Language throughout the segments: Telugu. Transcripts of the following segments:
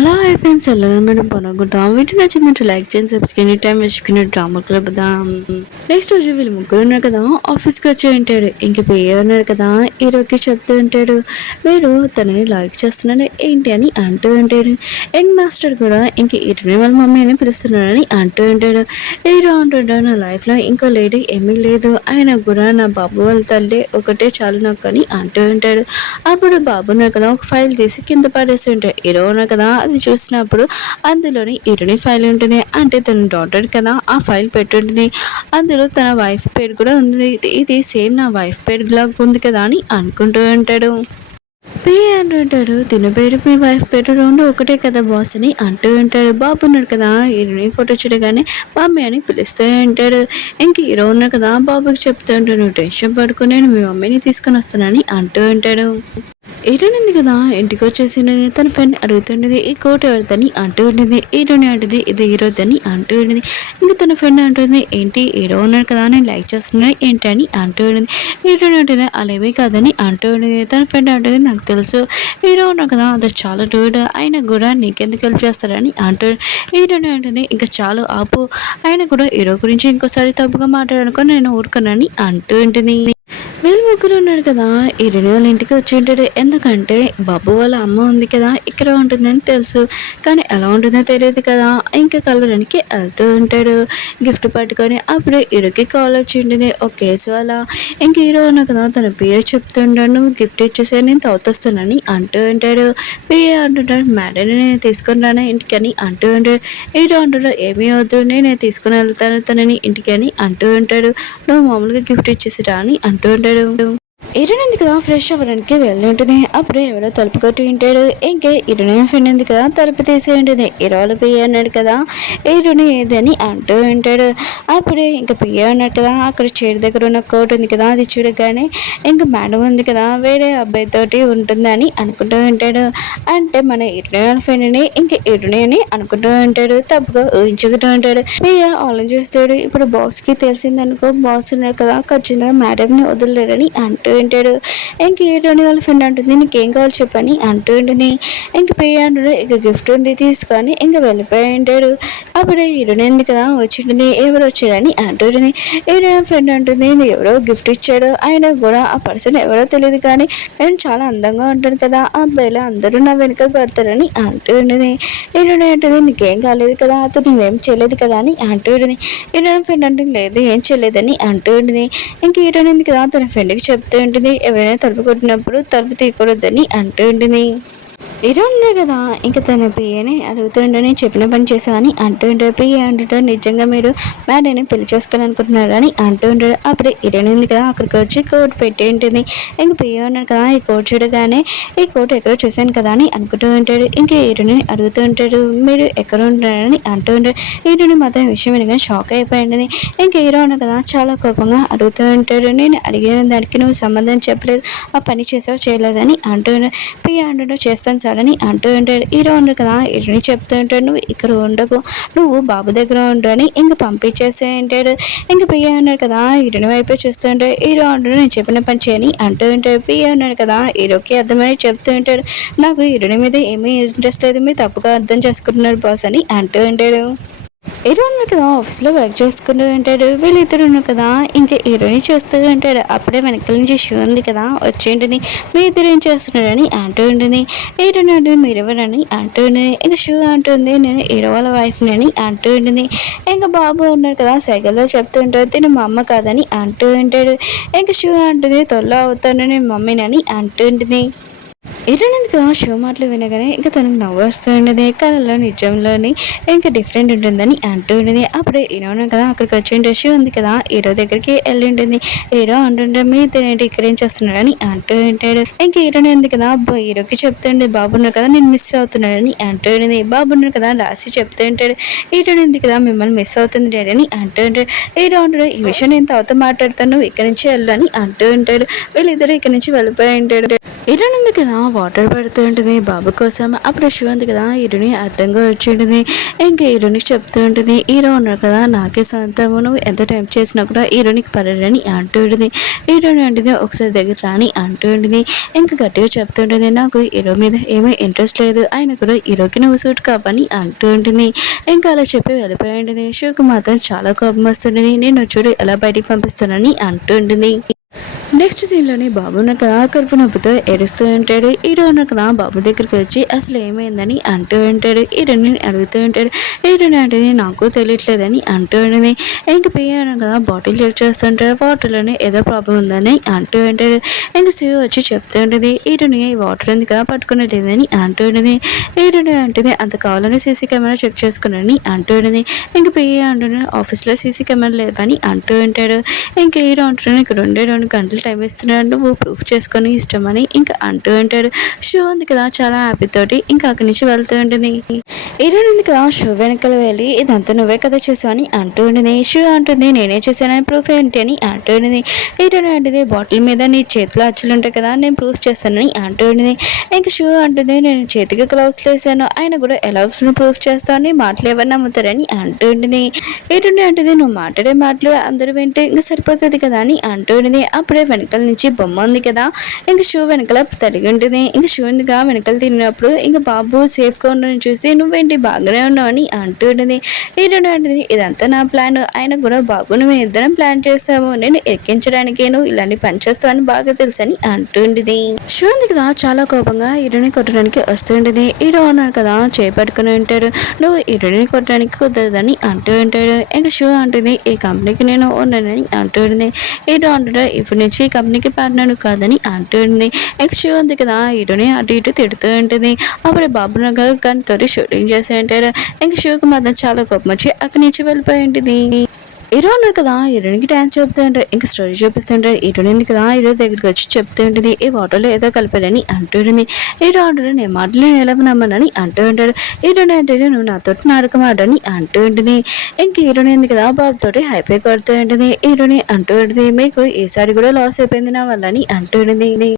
హలో హాయ్ ఫ్రెండ్స్ ಎಲ್ಲರೂ మేడం బాగుంటాం వీడియో నచ్చిందంటే లైక్ చేయండి సబ్స్క్రైబ్ టైం వేసుకునే డ్రామా క్లబ్ నెక్స్ట్ రోజు వీళ్ళు ముగ్గురు ఉన్నారు కదా ఆఫీస్కి వచ్చి ఉంటాడు ఇంక పిఏ ఉన్నారు కదా హీరోకి చెప్తూ ఉంటాడు మీరు తనని లైక్ చేస్తున్నాడు ఏంటి అని అంటూ ఉంటాడు యంగ్ మాస్టర్ కూడా ఇంక ఇటుని వాళ్ళ మమ్మీ అని పిలుస్తున్నాడని అంటూ ఉంటాడు హీరో అంటుంటాడు నా లైఫ్లో ఇంకో లేడీ ఏమీ లేదు ఆయన కూడా నా బాబు వాళ్ళ తల్లి ఒకటే చాలు నాకు అని అంటూ ఉంటాడు అప్పుడు బాబు ఉన్నారు కదా ఒక ఫైల్ తీసి కింద పడేసి ఉంటాడు హీరో ఉన్నారు కదా అది చూసినప్పుడు అందులోని హీరోని ఫైల్ ఉంటుంది అంటే తన డాటర్ కదా ఆ ఫైల్ పెట్టుంటుంది అందులో తన వైఫ్ పేరు కూడా ఉంది ఇది సేమ్ నా వైఫ్ పేరు లాగా ఉంది కదా అని అనుకుంటూ ఉంటాడు అంటుంటాడు తిన పేరు మీ వైఫ్ పేరు రెండు ఒకటే కదా బాస్ అని అంటూ ఉంటాడు బాబు ఉన్నాడు కదా హీరోని ఫోటో చూడగానే మమ్మీ అని పిలుస్తూ ఉంటాడు ఇంక హీరో ఉన్నాడు కదా బాబుకి చెప్తూ ఉంటాడు టెన్షన్ పడుకుని నేను మీ మమ్మీని తీసుకొని వస్తానని అంటూ ఉంటాడు హీరోనింది కదా ఇంటికి వచ్చేసినది తన ఫ్రెండ్ అడుగుతుండేది ఈ కోట్ ఎవరిదని అంటూ ఉండేది హీరోని అంటుంది ఇది హీరోదని అంటూ ఉండేది ఇంకా తన ఫ్రెండ్ అంటుంది ఏంటి హీరో ఉన్నాడు కదా నేను లైక్ చేస్తున్నాను ఏంటి అని అంటూ ఉండేది హీరోని అంటుంది అలాగే కాదని అంటూ ఉండేది తన ఫ్రెండ్ అంటుంది నాకు తెలుసు హీరో ఉన్నాడు కదా అది చాలా డూడ్ ఆయన కూడా నీకెందుకు హెల్ప్ చేస్తాడని అంటూ హీరోని అంటుంది ఇంకా చాలు ఆపు ఆయన కూడా హీరో గురించి ఇంకోసారి తప్పుగా మాట్లాడుకొని నేను ఊరుకున్నాను అంటూ ఉంటుంది వీళ్ళు ముగ్గురు ఉన్నాడు కదా ఈ రెండు వాళ్ళ ఇంటికి వచ్చి ఉంటాడు ఎందుకంటే బాబు వాళ్ళ అమ్మ ఉంది కదా ఇక్కడ ఉంటుందని తెలుసు కానీ ఎలా ఉంటుందో తెలియదు కదా ఇంకా కలవడానికి వెళ్తూ ఉంటాడు గిఫ్ట్ పట్టుకొని అప్పుడు హీరోకి కాల్ వచ్చి ఉంటుంది ఒక కేసు వల్ల ఇంక హీరో ఉన్నా కదా తన పిఏ చెప్తుంటాడు నువ్వు గిఫ్ట్ ఇచ్చేసే నేను తవ్వుతొస్తానని అంటూ ఉంటాడు పిఏ అంటుంటాడు మేడం నేను తీసుకొని రాను ఇంటికని అంటూ ఉంటాడు హీరో అంటాడు ఏమీ వద్దు నేను తీసుకుని వెళ్తాను తనని ఇంటికని అంటూ ఉంటాడు నువ్వు మామూలుగా గిఫ్ట్ ఇచ్చేసిరా అని అంటూ ఉంటాడు ఇరునింది కదా ఫ్రెష్ అవ్వడానికి వెళ్ళి ఉంటుంది అప్పుడు ఎవరో తలుపు కొట్టి ఉంటాడు ఇంకే ఇరుని ఫ్రెండ్ ఉంది కదా తలుపు తీసి ఉంటుంది ఇరవై పియ్య అన్నాడు కదా ఇరుని ఏదని అంటూ ఉంటాడు అప్పుడే ఇంకా పియ్య అన్నాడు కదా అక్కడ చైర్ దగ్గర ఉన్న కోట్ ఉంది కదా అది చూడగానే ఇంకా మేడం ఉంది కదా వేరే అబ్బాయితోటి ఉంటుందని అనుకుంటూ ఉంటాడు అంటే మన ఇరుని ఫ్రెండ్ని ఇంక ఇరుని అని అనుకుంటూ ఉంటాడు తప్పుగా ఊహించుకుంటూ ఉంటాడు పియ్య ఆలోచిస్తాడు ఇప్పుడు బాస్కి తెలిసిందనుకో బాస్ ఉన్నాడు కదా ఖచ్చితంగా మేడంని వదిలేరని అంటూ ఉంటాడు ఇంక హీరోని వాళ్ళ ఫ్రెండ్ అంటుంది నీకేం కావాలి చెప్పని అంటూ ఉంటుంది ఇంక పియ్య అంటాడు ఇక గిఫ్ట్ ఉంది తీసుకొని ఇంక వెళ్ళిపోయి ఉంటాడు అప్పుడు హీరోని ఉంది కదా వచ్చింటుంది ఎవరు వచ్చారని అంటుంది హీరోయిన్ ఫ్రెండ్ అంటుంది ఎవరో గిఫ్ట్ ఇచ్చాడు ఆయన కూడా ఆ పర్సన్ ఎవరో తెలియదు కానీ నేను చాలా అందంగా ఉంటాను కదా ఆ అబ్బాయిలు అందరూ నా వెనుక పడతారని అంటూ ఉంటుంది హీరోని అంటుంది నీకేం కాలేదు కదా అతను నేనేం చేయలేదు కదా అని అంటూ ఉంటుంది హీరోయిన్ ఫ్రెండ్ అంటే లేదు ఏం చేయలేదని అంటూ ఉంటుంది ఇంక హీరోయిన్ ఉంది కదా తన ఫ్రెండ్కి చెప్తూ ఉంటుంది ఎవరైనా తలుపు కొట్టినప్పుడు తలుపు తీయకూడదని అంటూ ఉంటుంది హీరో ఉన్నాయి కదా ఇంకా తన పిఏని అడుగుతుండని చెప్పిన పని చేసామని అంటూ ఉంటాడు పిఏ అంటుంటాడు నిజంగా మీరు మ్యాడీని పెళ్లి చేసుకోవాలనుకుంటున్నారని అంటూ ఉంటాడు అప్పుడు హీరోయిన్ ఉంది కదా అక్కడికి వచ్చి కోట్ పెట్టి ఉంటుంది ఇంక పిఏ ఉన్నాడు కదా ఈ కోట్ చూడగానే ఈ కోట్ ఎక్కడో చూశాను కదా అని అనుకుంటూ ఉంటాడు ఇంకా హీరోని అడుగుతూ ఉంటాడు మీరు ఎక్కడ ఉంటారని అంటూ ఉంటాడు హీరోని మాత్రం విషయం వినగానే షాక్ అయిపోయింది ఇంకా హీరో ఉన్నాడు కదా చాలా కోపంగా అడుగుతూ ఉంటాడు నేను అడిగిన దానికి నువ్వు సంబంధం చెప్పలేదు ఆ పని చేసావు చేయలేదని అంటూ పిఏ అంటుంటాడు చేస్తాను అని అంటూ ఉంటాడు హీరో ఉన్నాడు కదా హీరోని చెప్తూ ఉంటాడు నువ్వు ఇక్కడ ఉండకు నువ్వు బాబు దగ్గర ఉండు అని ఇంక పంపించేసే ఉంటాడు ఇంక పియ్య ఉన్నాడు కదా హీరోని వైపే చూస్తూ ఉంటాడు హీరో అంటాడు నేను చెప్పిన పని చేయని అంటూ ఉంటాడు పియ్య ఉన్నాడు కదా హీరోకి అర్థమై చెప్తూ ఉంటాడు నాకు హీరోని మీద ఏమీ ఇంట్రెస్ట్ లేదు మీరు తప్పుగా అర్థం చేసుకుంటున్నారు బాస్ అని అంటూ ఉంటాడు హీరో ఉన్నాడు కదా ఆఫీస్లో వర్క్ చేసుకుంటూ ఉంటాడు వీళ్ళిద్దరు ఉన్నారు కదా ఇంకా హీరోని చూస్తూ ఉంటాడు అప్పుడే వెనకాల నుంచి షూ ఉంది కదా వచ్చేంటుంది మీ ఇద్దరు ఏం చేస్తున్నాడని అంటూ ఉంటుంది హీరోని ఉంటుంది మీరెవరని అంటూ ఉంటుంది ఇంకా షూ అంటుంది నేను హీరో వాళ్ళ వైఫ్ని అని అంటూ ఉంటుంది ఇంకా బాబు ఉన్నాడు కదా సైకిల్లో చెప్తూ ఉంటాడు తిను మా అమ్మ కాదని అంటూ ఉంటాడు ఇంకా షూ అంటుంది త్వరలో అవుతాను నేను మమ్మీనని అంటూ ఉంటుంది హీరోయిన్ కదా షో మాటలు వినగానే ఇంకా తనకు నవ్వు వస్తూ ఉండేది కళలో నిజంలోని ఇంకా డిఫరెంట్ ఉంటుందని అంటూ ఉండేది అప్పుడే హీరోయిన్ కదా అక్కడికి వచ్చి షో ఉంది కదా హీరో దగ్గరికి వెళ్ళి ఉంటుంది హీరో అంటుంటే మీ తినేటి ఇక్కడ ఏం చేస్తున్నాడని అంటూ ఉంటాడు ఇంకా హీరోయిన్ ఉంది కదా హీరోకి చెప్తుండే బాబున్నారు కదా నేను మిస్ అవుతున్నాడని అంటూ ఉండేది బాబున్నారు కదా రాసి చెప్తూ ఉంటాడు హీరోయిన్ ఉంది కదా మిమ్మల్ని మిస్ అవుతుంది డాడీ అని అంటూ ఉంటాడు హీరో అంటాడు ఈ విషయం నేను తాతో మాట్లాడుతాను ఇక్కడి నుంచి వెళ్ళని అంటూ ఉంటాడు వీళ్ళిద్దరు ఇక్కడ నుంచి వెళ్ళిపోయి ఉంటాడు హీరోయిన్ ఉంది కదా వాటర్ పడుతూ ఉంటుంది బాబు కోసం. అప్పుడు శివ ఉంది కదా హీరోని అర్థంగా వచ్చి ఉంటుంది. ఇంకా హీరోనికి చెప్తూ ఉంటుంది, హీరో ఉన్నాడు కదా నాకే సొంతము, నువ్వు ఎంత టైం చేసినా కూడా హీరోనికి పడరని అంటూ ఉంటుంది. హీరోని అంటుంది ఒకసారి దగ్గర రాని అంటూ ఉంటుంది. ఇంకా గట్టిగా చెప్తుంటుంది, నాకు హీరో మీద ఏమీ ఇంట్రెస్ట్ లేదు, ఆయన కూడా హీరోకి నువ్వు సూట్ కావని అంటూ ఉంటుంది. ఇంకా అలా చెప్పి వెళ్ళిపోయి ఉంటుంది. శివకు మాత్రం చాలా కోపం వస్తుంటుంది, నేను చూడు ఎలా బయటికి పంపిస్తానని అంటూ ఉంటుంది. నెక్స్ట్ సీన్లోని బాబు ఉన్న కదా కడుపు నొప్పితో ఏడుస్తూ ఉంటాడు. హీరో ఉన్న కదా బాబు దగ్గరికి వచ్చి అసలు ఏమైందని అంటూ ఉంటాడు. హీరోని అడుగుతూ ఉంటాడు. హీరోని అంటే నాకు తెలియట్లేదని అంటూ ఉంటుంది. ఇంక పియ్య కదా బాటిల్ చెక్ చేస్తుంటాడు. వాటర్లోనే ఏదో ప్రాబ్లం ఉందని అంటూ ఉంటాడు. ఇంక శివ వచ్చి చెప్తూ ఉంటుంది, హీరోని వాటర్ ఉంది కదా పట్టుకునేలేదని అంటూ ఉంటుంది. హీరోని అంటే అంత కావాలని సీసీ కెమెరా చెక్ చేసుకున్నాడని అంటూ ఉంటుంది. ఇంక పియ్య అంటున్నాడు ఆఫీస్లో సీసీ కెమెరా లేదని అంటూ ఉంటాడు. ఇంక హీరో అంటున్నాడు ఇక్కడ 2 గంటలు టైం ఇస్తున్నాడు, నువ్వు ప్రూఫ్ చేసుకొని ఇష్టమని ఇంకా అంటూ ఉంటాడు. షో ఉంది కదా చాలా హ్యాపీ తోటి ఇంకా అక్కడి నుంచి వెళ్తూ ఉంటుంది. హీరోయిన్ ఉంది కదా షో వెనకాల వెళ్ళి ఇదంతా నువ్వే కదా చేసావు అని అంటూ ఉంటుంది. షో అంటుంది నేనే చేశానని ప్రూఫ్ ఏంటి అని అంటూ ఉంటుంది. హీరోయిన్ అంటుంది బాటిల్ మీద నీ చేతిలో అచ్చులు ఉంటాయి కదా నేను ప్రూఫ్ చేస్తానని అంటూ ఉంటుంది. ఇంకా షో అంటుంది నేను చేతికి గ్లౌస్ వేసాను, ఆయన కూడా ఎలా ప్రూఫ్ చేస్తానని మాటలు ఎవరు నమ్ముతారని అంటూ ఉంటుంది. హీరోయిన్ అంటుంది నువ్వు మాట్లాడే మాటలు అందరూ వింటే ఇంకా సరిపోతుంది కదా అని అంటూ ఉంటుంది. అప్పుడే వెనకాల నుంచి బొమ్మ ఉంది కదా ఇంకా షూ వెనకాల తడిగి ఉంటుంది. ఇంకా షూ ఉందిగా వెనకాల తిరిగినప్పుడు ఇంకా బాబు సేఫ్గా ఉండని చూసి నువ్వేంటి బాగానే ఉన్నావు అని అంటూ ఉంటుంది. హీరోయిన్ అంటుంది ఇదంతా నా ప్లాన్, ఆయన కూడా బాబు నువ్వు ఇద్దరం ప్లాన్ చేస్తాము, నేను ఎక్కించడానికి నువ్వు ఇలాంటి పని చేస్తావని బాగా తెలుసు అని అంటూ ఉంటుంది. షూ ఉంది కదా చాలా కోపంగా హీరోని కొట్టడానికి వస్తుంటుంది. హీరో అన్నాడు కదా చేపట్టుకుని ఉంటాడు, నువ్వు హీరోని కొట్టడానికి కుదరదని అంటూ ఉంటాడు. ఇంకా షూ అంటుంది ఈ కంపెనీకి నేను ఉన్నానని అంటూ ఉంటుంది. హీరో అంటాడు ఇప్పుడు నుంచి ఈ కంపెనీకి పార్ట్నర్ కాదని అంటూ ఉంటుంది. ఇంకా షూ ఉంది కదా హీరోని అటు ఇటు తిడుతూ ఉంటుంది. అప్పుడు బాబు నగర్ గన్ తోటి షూటింగ్ చేసి ఉంటాడు. ఇంకా షూకి మాత్రం చాలా కోపం వచ్చి అక్కడి నుంచి వెళ్ళిపోయి ఉంటుంది. హీరో అన్నాడు కదా హీరోయిన్కి డ్యాన్స్ చెప్తూ ఉంటాడు, ఇంకా స్టోరీ చూపిస్తుంటాడు. హీరోయిన్ ఉంది కదా హీరో దగ్గరికి వచ్చి చెప్తూ ఉంటుంది ఈ వాటర్లో ఏదో కలిపాడని అంటూ ఉంటుంది. హీరో అంటాడు నేను మాటలు నేను ఎలా నమ్మనని అంటూ ఉంటాడు. హీరోయిన్ అంటే నువ్వు నాతో నాటకం ఆడని అంటూ ఉంటుంది. ఇంక హీరోయిన్ ఉంది కదా బాబుతోటి హైఫై కొడుతూ ఉంటుంది. హీరోని అంటూ ఉంటుంది మీకు ఈసారి కూడా లాస్ అయిపోయింది నా వల్ల అని అంటూ ఉంటుంది.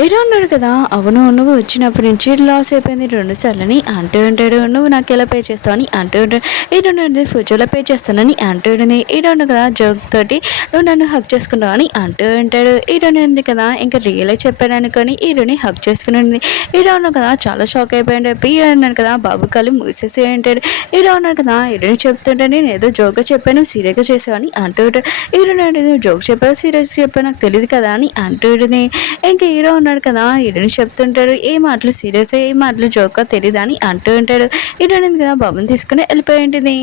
హీరో అన్నాడు కదా అవును నువ్వు వచ్చినప్పటి నుంచి లాస్ అయిపోయింది 2 సార్లని అంటూ ఉంటాడు. నువ్వు నాకు ఎలా పే చేస్తావని అంటూ ఉంటాడు. హీరో అంటే ఫ్యూచర్లో పే చేస్తానని అంటూ ఉంటుంది. హీరో కదా జోక్ తోటి నువ్వు నన్ను హక్ చేసుకున్నావు అని అంటూ ఉంటాడు. హీరోని ఉంది కదా ఇంకా రియల్ చెప్పాడు అనుకొని హీరోని హక్ చేసుకుని హీరో అన్నాడు కదా చాలా షాక్ అయిపోయాడు. పియ్య అన్నాడు కదా బాబు కాలు మూసేసి ఉంటాడు. హీరో అన్నాడు కదా హీరోని చెప్తుంటే నేను ఏదో జోక్గా చెప్పాను సీరియస్గా చేసావని అంటూ ఉంటాడు. హీరోని అంటే నువ్వు జోక్ చెప్పావు సీరియస్గా చెప్పావు నాకు తెలియదు కదా అని అంటూ ఉంటుంది. ఇంకా హీరో ఉన్నాడు కదా హీరోని చెప్తుంటాడు ఏ మాటలు సీరియస్ ఏ మాటలు జోక్గా తెలియదా అని అంటూ ఉంటాడు. హీరోయిన్ కదా బాబుని తీసుకుని వెళ్ళిపోయి ఉంటుంది.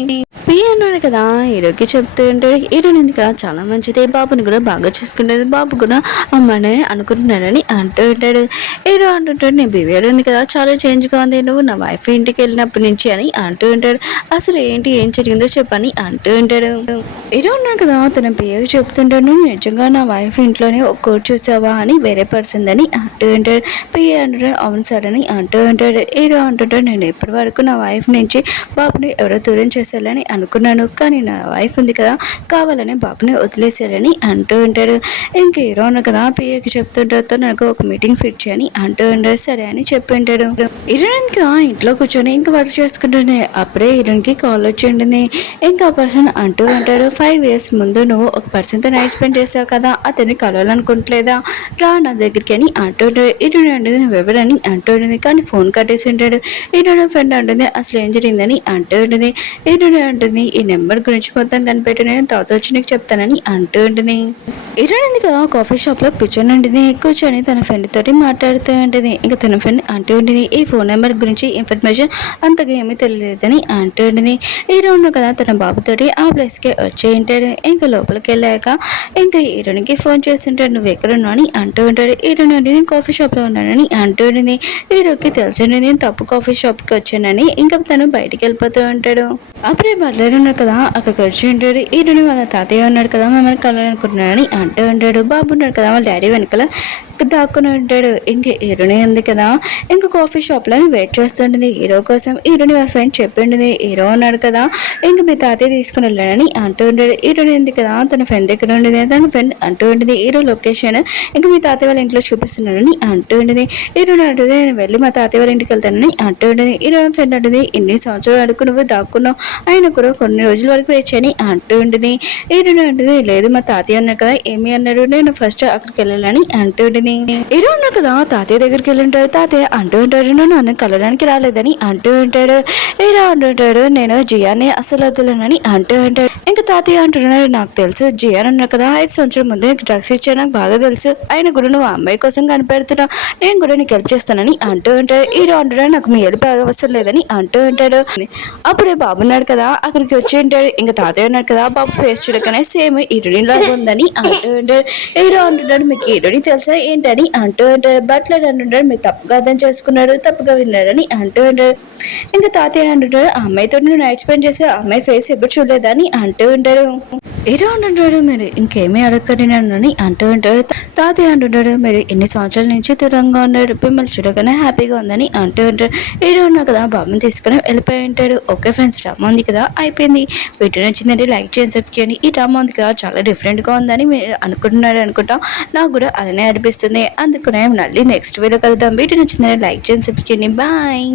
పియ్య అన్నాడు కదా హీరోకి చెప్తూ ఉంటాడు. హీరోయిన్ కదా చాలా మంచిది, బాబుని కూడా బాగా చూసుకుంటుంది, బాబు కూడా అమ్మని అనుకుంటున్నాడని అంటూ ఉంటాడు. హీరో అంటుంటాడు నేను బిహేవియర్ ఉంది కదా చాలా చేంజ్గా ఉంది, నువ్వు నా వైఫ్ ఇంటికి వెళ్ళినప్పటి నుంచి అని అంటూ ఉంటాడు. అసలు ఏంటి ఏం జరిగిందో చెప్పని అంటూ ఉంటాడు. హీరో ఉన్నాడు కదా తన పియ్యకి చెప్తుంటాడు నువ్వు నిజంగా నా వైఫ్ ఇంట్లోనే ఒక కోట్ చూసావా అని వేరే పర్సన్ అని అంటూ ఉంటాడు. పియ్య అంటాడు అవును సార్ అని అంటూ ఉంటాడు. హీరో అంటుంటాడు నేను ఇప్పటి వరకు నా వైఫ్ నుంచి బాబుని ఎవరో దూరం చేసేయాలని అనుకున్నాను, కానీ నా వైఫ్ ఉంది కదా కావాలని బాబుని వదిలేసాడని అంటూ ఉంటాడు. ఇంక హీరో అన్న కదా పియ్యకి చెప్తుంటాడు నాకు ఒక మీటింగ్ ఫిక్స్ చేయని అంటూ ఉంటాడు. సరే అని చెప్పి ఉంటాడు. హీరోయిన్ కదా ఇంట్లో కూర్చొని ఇంకా వర్క్ చేసుకుంటుంది. అప్పుడే హీరోయిన్కి కాల్ వచ్చి ఉంటుంది. ఇంకా పర్సన్ అంటూ ఉంటాడు 5 years ముందు నువ్వు ఒక పర్సన్తో నైట్ స్పెండ్ చేసావు కదా అతన్ని కలవాలనుకుంటలేదా రా నా దగ్గరికి అని అంటూ ఉంటాడు. హీరోయిన్ అంటుంది నువ్వు ఎవరని అంటూ ఉంటుంది. కానీ ఫోన్ కట్టేసి ఉంటాడు. హీరోయిన్ ఫ్రెండ్ అంటుంది అసలు ఏం జరిగిందని అంటూ ఉంటుంది. హీరోయిన్ అంటుంది ఈ నెంబర్ గురించి మొత్తం కనిపెట్టి నేను తర్వాత వచ్చి నీకు చెప్తానని అంటూ ఉంటుంది. హీరోయిన్ కదా కాఫీ షాప్లో కూర్చొని ఉంటుంది. కూర్చొని తన ఫ్రెండ్ తోటి మాట్లాడుతూ ఉంటుంది. ఇంకా తన ఫ్రెండ్ అంటూ ఉంటుంది ఈ ఫోన్ నెంబర్ గురించి ఇన్ఫర్మేషన్ అంతగా ఏమీ తెలియలేదని అంటూ ఉంటుంది. హీరో ఉన్న కదా తన బాబుతోటి ఆ ప్లేస్కి వచ్చి ఉంటాడు. ఇంకా లోపలికి వెళ్ళాక ఇంకా హీరోయిన్కి ఫోన్ చేస్తుంటాడు నువ్వు ఎక్కడున్నావు అని అంటూ ఉంటాడు. హీరోయిన్ అంటే నేను కాఫీ షాప్లో ఉన్నానని అంటూ ఉంటుంది. హీరోకి తెలుసండి నేను తప్పు కాఫీ షాప్కి వచ్చానని ఇంకా తను బయటికి వెళ్ళిపోతూ ఉంటాడు. అప్పుడే బట్లర్ ఉన్నాడు కదా అక్కడికి వచ్చి ఉంటాడు. హీరోని వాళ్ళ తాతయ్య ఉన్నాడు కదా మిమ్మల్ని కలవాలనుకుంటున్నాడని అంటూ ఉంటాడు. బాబు ఉన్నాడు కదా వాళ్ళ డాడీ వెనకాల దాక్కుని ఉంటాడు. ఇంక హీరోని ఉంది కదా, ఇంక కాఫీ షాప్ లో వెయిట్ చేస్తుంటుంది హీరో కోసం. హీరోని వాళ్ళ ఫ్రెండ్ చెప్పిండేది, హీరో ఉన్నాడు కదా ఇంక మీ తాతయ్య తీసుకుని వెళ్ళాడని అంటూ ఉంటాడు. హీరోని ఉంది కదా తన ఫ్రెండ్ దగ్గర ఉండేది, తన ఫ్రెండ్ అంటూ ఉంటుంది హీరో లొకేషన్ ఇంకా మీ తాతయ్య వాళ్ళ ఇంట్లో చూపిస్తున్నాడని అంటూ ఉండేది. హీరోని అంటుంది నేను వెళ్ళి మా తాతయ్య వాళ్ళ ఇంటికి వెళ్తానని అంటూ ఉండేది. హీరో ఫ్రెండ్ అంటుంది ఇన్ని సంవత్సరాలు అడుగు నువ్వు దాక్కున్నావు, ఆయన కూడా కొన్ని రోజుల వరకు వేచని అంటూ ఉంటుంది. హీరోని అంటుంది లేదు మా తాతయ్య అన్నారు కదా ఏమి అన్నాడు, నేను ఫస్ట్ అక్కడికి వెళ్ళాలని అంటూ ఉంటుంది. హీరో ఉన్నారు కదా తాతయ్య దగ్గరికి వెళ్ళి ఉంటాడు. తాతయ్య అంటూ ఉంటాడు నన్ను అన్న కలవడానికి రాలేదని అంటూ ఉంటాడు. హీరో అంటుంటాడు నేను జియాని అసలు వద్దులేనని అంటూ ఉంటాడు. ఇంకా తాతయ్య అంటున్నాడు నాకు తెలుసు జియాన్ అన్నారు కదా 5 సంవత్సరాల ముందు నీకు డ్రగ్స్ ఇచ్చా నాకు బాగా తెలుసు, ఆయన కూడా నువ్వు అమ్మాయి కోసం కనిపెడుతున్నావు, నేను కూడా నీకు హెల్ప్ చేస్తానని అంటూ ఉంటాడు. హీరో అంటున్నాడు నాకు మీ హెల్ప్ బాగా అవసరం లేదని అంటూ ఉంటాడు. అప్పుడే బాబు ఉన్నాడు కదా అక్కడికి వచ్చి ఉంటాడు. ఇంకా తాతయ్య ఉన్నాడు కదా బాబు ఫేస్ చూడగానే సేమ్ హీరోని లాగా ఉందని అంటూ ఉంటాడు. హీరో అంటున్నాడు మీకు హీరోని తెలుసా ఏంటని అంటూ ఉంటాడు. బట్లర్ అంటుంటాడు మీరు తప్పుగా అర్థం చేసుకున్నాడు, తప్పుగా విన్నాడని అంటూ ఉంటాడు. ఇంకా తాతయ్య అంటుంటాడు ఆ అమ్మాయితో నువ్వు నైట్ స్పెండ్ చేసి ఆ అమ్మాయి ఫేస్ ఎప్పుడు చూడలేదని అంటూ ఉంటాడు. హీరో అంటుంటాడు మీరు ఇంకేమీ అడగండి నన్ను అంటూ ఉంటాడు. తాతయ్య అంటుంటాడు మీరు ఎన్ని సంవత్సరాల నుంచి దూరంగా ఉన్నాడు, మిమ్మల్ని చూడగానే హ్యాపీగా ఉందని అంటూ ఉంటాడు. హీరో ఉన్నాడు కదా బాబుని తీసుకుని వెళ్ళిపోయి ఉంటాడు. ఓకే ఫ్రెండ్స్ డ్రామా ఉంది కదా అయిపోయింది. వీడియో నచ్చిందంటే లైక్ చేయండి, సబ్స్క్రైబ్ చేయండి. ఈ డ్రామా ఉంది కదా చాలా డిఫరెంట్గా ఉందని మీరు అనుకుంటున్నారు అనుకుంటా, నాకు కూడా అలానే అనిపిస్తుంది. అందుకనే మళ్ళీ నెక్స్ట్ వీడియో కలుద్దాం. వీడియో నచ్చిందంటే లైక్ చేయండి, సబ్స్క్రైబ్ చేయండి. బాయ్.